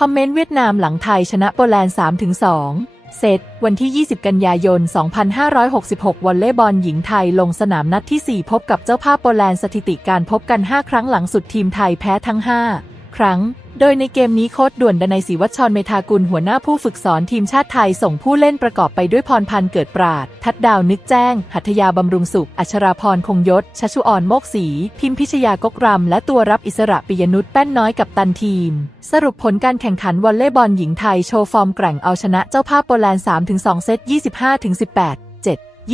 คอมเมนต์เวียดนามหลังไทยชนะโปแลนด์ 3-2 เซตวันที่ 20 กันยายน 2566 วอลเลย์บอลหญิงไทยลงสนามนัดที่ 4 พบกับเจ้าภาพโปแลนด์สถิติการพบกัน 5 ครั้งหลังสุดทีมไทยแพ้ทั้ง 5 ครั้ง โดยในเกมนี้โค้ชด่วนดนัยศรีวัชรเมธากุลหัวหน้าผู้ฝึกสอนทีมชาติไทยส่งผู้เล่นประกอบไปด้วยพรพันธ์เกิดปราด ทัดดาวนึกแจ้ง หัตยาบำรุงสุข อัชราพรคงยศชัชุออนโมกศรีพิมพิชยากกรำ และตัวรับอิสระปิยนุชแป้นน้อยกับตันทีม สรุปผลการแข่งขันวอลเลย์บอลหญิงไทยโชว์ฟอร์มแกร่งเอาชนะเจ้าภาพโปแลนด์3-2 เซต 25-18 25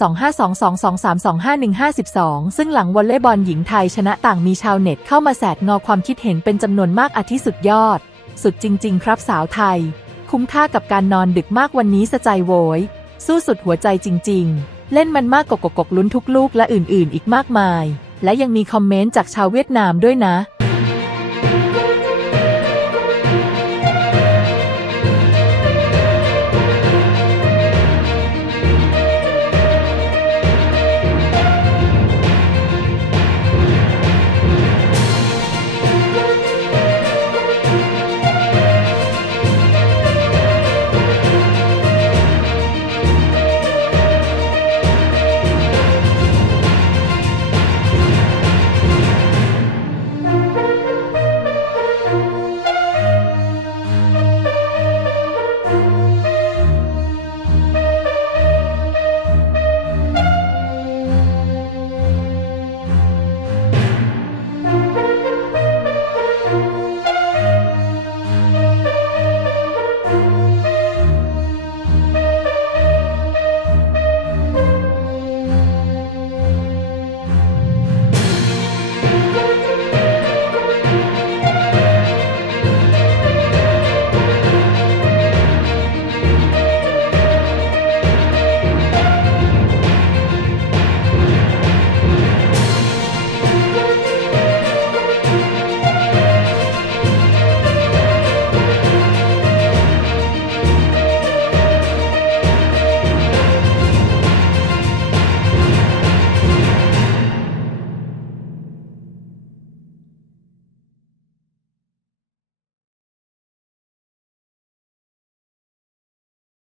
252223251512 ซึ่งหลังวอลเลย์บอลหญิงไทยชนะต่างมีชาวเน็ตเข้ามาแสดงอความคิดเห็นเป็นจำนวนมากอาทิสุดยอด สุดจริง ๆ ครับสาวไทย คุ้มค่ากับการนอนดึกมากวันนี้สะใจโวย สู้สุดหัวใจจริง ๆ เล่นมันมากกกกกลุ้นทุกลูกและอื่นๆ อีกมากมาย และยังมีคอมเมนต์จากชาวเวียดนามด้วยนะ